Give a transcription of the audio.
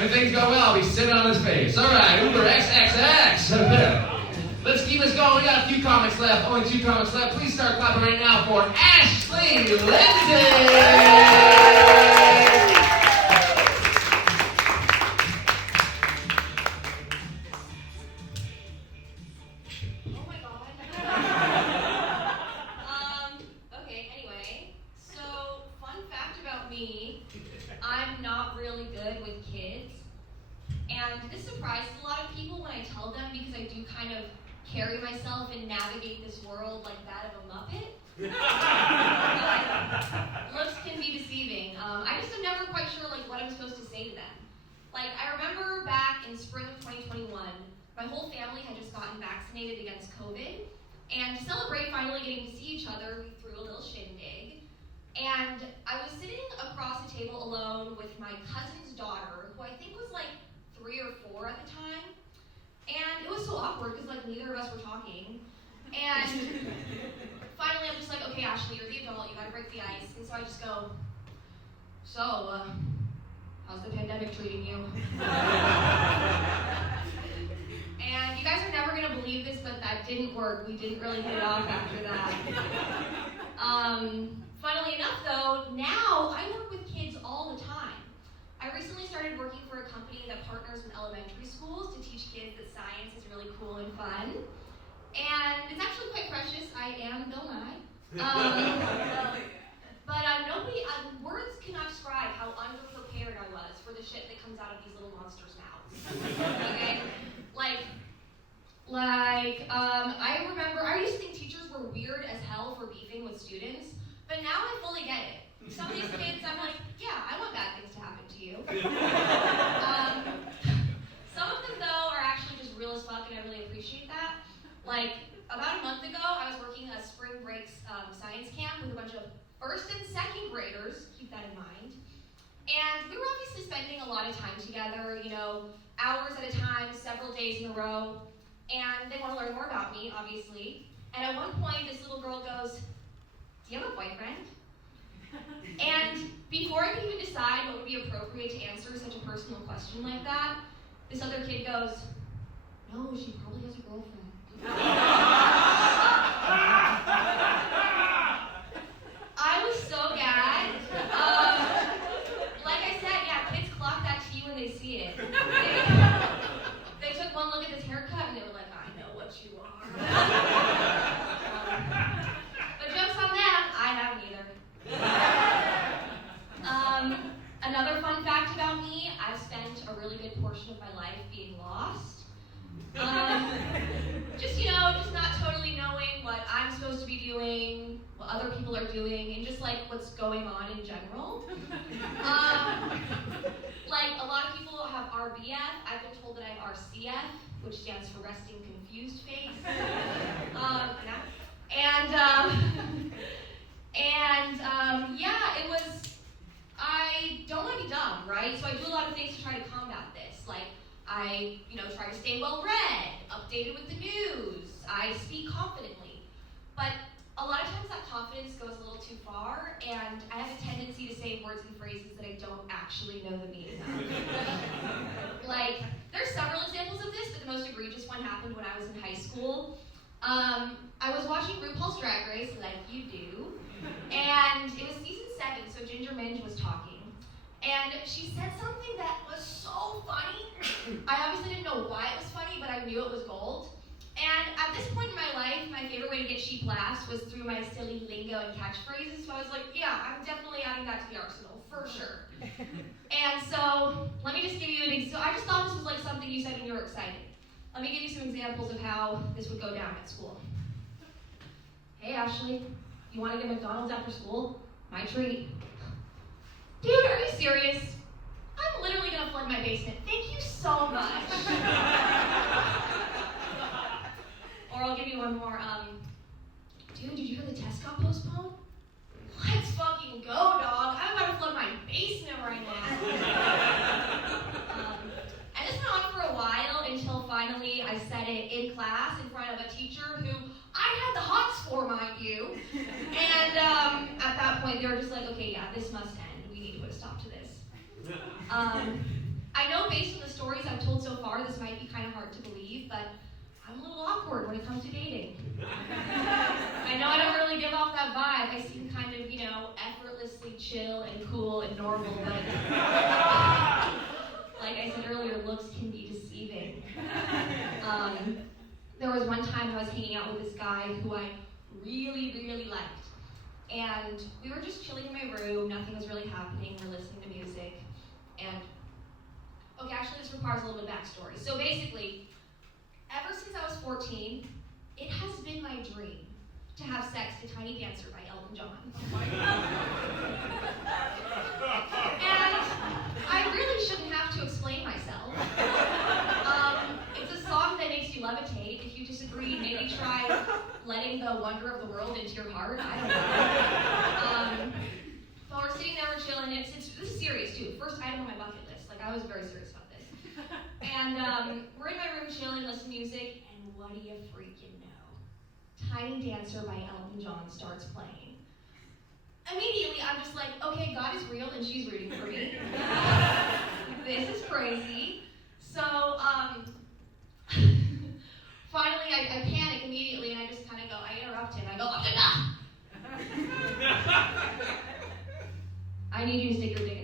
if things go well, I'll be sitting on his face. All right, Uber XXX. Let's keep this going. We got a few comics left. Only 2 comics left. Please start clapping right now for Ashley Lindsay. I'm not really good with kids, and this surprises a lot of people when I tell them because I do kind of carry myself and navigate this world like that of a Muppet. Looks can be deceiving. I just am never quite sure what I'm supposed to say to them. I remember back in spring of 2021, my whole family had just gotten vaccinated against COVID, and to celebrate finally getting to see each other, we threw a little shindig. And I was sitting across the table alone with my cousin's daughter, who I think was 3 or 4 at the time. And it was so awkward because neither of us were talking. And finally I'm just okay, Ashley, you're the adult, you gotta break the ice. And so I just go, so, how's the pandemic treating you? And you guys are never gonna believe this, but that didn't work. We didn't really hit it off after that. Funnily enough, though, now I work with kids all the time. I recently started working for a company that partners with elementary schools to teach kids that science is really cool and fun. And it's actually quite precious. I am Bill Nye. But words cannot describe how underprepared I was for the shit that comes out of these little monsters' mouths. Okay? I remember, I used to think teachers were weird as hell for beefing with students. But now I fully get it. Some of these kids, I'm yeah, I want bad things to happen to you. Some of them, though, are actually just real as fuck, and I really appreciate that. About a month ago, I was working a spring break science camp with a bunch of 1st and 2nd graders, keep that in mind. And we were obviously spending a lot of time together, hours at a time, several days in a row. And they want to learn more about me, obviously. And at one point, this little girl goes, do you have a boyfriend? And before I could even decide what would be appropriate to answer such a personal question like that, this other kid goes, no, she probably has a girlfriend. I was so gagged. Like I said, yeah, kids clock that tea when they see it. They took one look at this haircut and they were like, I know what you are. Another fun fact about me, I've spent a really good portion of my life being lost. Just not totally knowing what I'm supposed to be doing, what other people are doing, and just what's going on in general. A lot of people have RBF. I've been told that I have RCF, which stands for Resting Confused Face. Yeah, it was, I don't want to be dumb, right? So I do a lot of things to try to combat this. I, try to stay well-read, updated with the news. I speak confidently. But a lot of times that confidence goes a little too far, and I have a tendency to say words and phrases that I don't actually know the meaning of. There's several examples of this, but the most egregious one happened when I was in high school. I was watching RuPaul's Drag Race, like you do, and it was season 7, so Ginger Minj was talking, and she said something that was so funny. I obviously didn't know why it was funny, but I knew it was gold. And at this point in my life, my favorite way to get cheap laughs was through my silly lingo and catchphrases, so I was like, yeah, I'm definitely adding that to the arsenal, for sure. And so, let me just give you an example. I just thought this was something you said when you were excited. Let me give you some examples of how this would go down at school. Hey, Ashley, you want to get McDonald's after school? My treat. Dude, are you serious? I'm literally going to flood my basement. Thank you so much. Or I'll give you one more. Dude, did you hear the test got postponed? Let's fucking go, dog. I'm about to flood my basement right now. And this went on for a while until finally I said it in class in front of a teacher who I had the hots for, mind you. And at that point, they were just like, okay, yeah, this must end. We need to put a stop to this. I know based on the stories I've told so far, this might be kind of hard to believe, but I'm a little awkward when it comes to dating. I know I don't really give off that vibe. I seem kind of, effortlessly chill and cool and normal, but like I said earlier, looks can be deceiving. There was one time I was hanging out with this guy who I really, really liked. And we were just chilling in my room, nothing was really happening, we're listening to music. And, okay, actually this requires a little bit of backstory. So basically, ever since I was 14, it has been my dream to have sex to Tiny Dancer by Elton John. And I really shouldn't have to explain myself. It's a song that makes you levitate. If you disagree, maybe try letting the wonder of the world into your heart. I don't know. But we're sitting there, we're chilling. This is serious too. First item on my bucket list. Like, I was very serious about this. And we're in my room chilling, listening to music, and what do you freaking know? Tiny Dancer by Elton John starts playing. Immediately, I'm just like, okay, God is real and she's rooting for me. This is crazy. So, finally, I panic immediately and I just kind of go, I interrupt him. I go, I need you to stick your dick in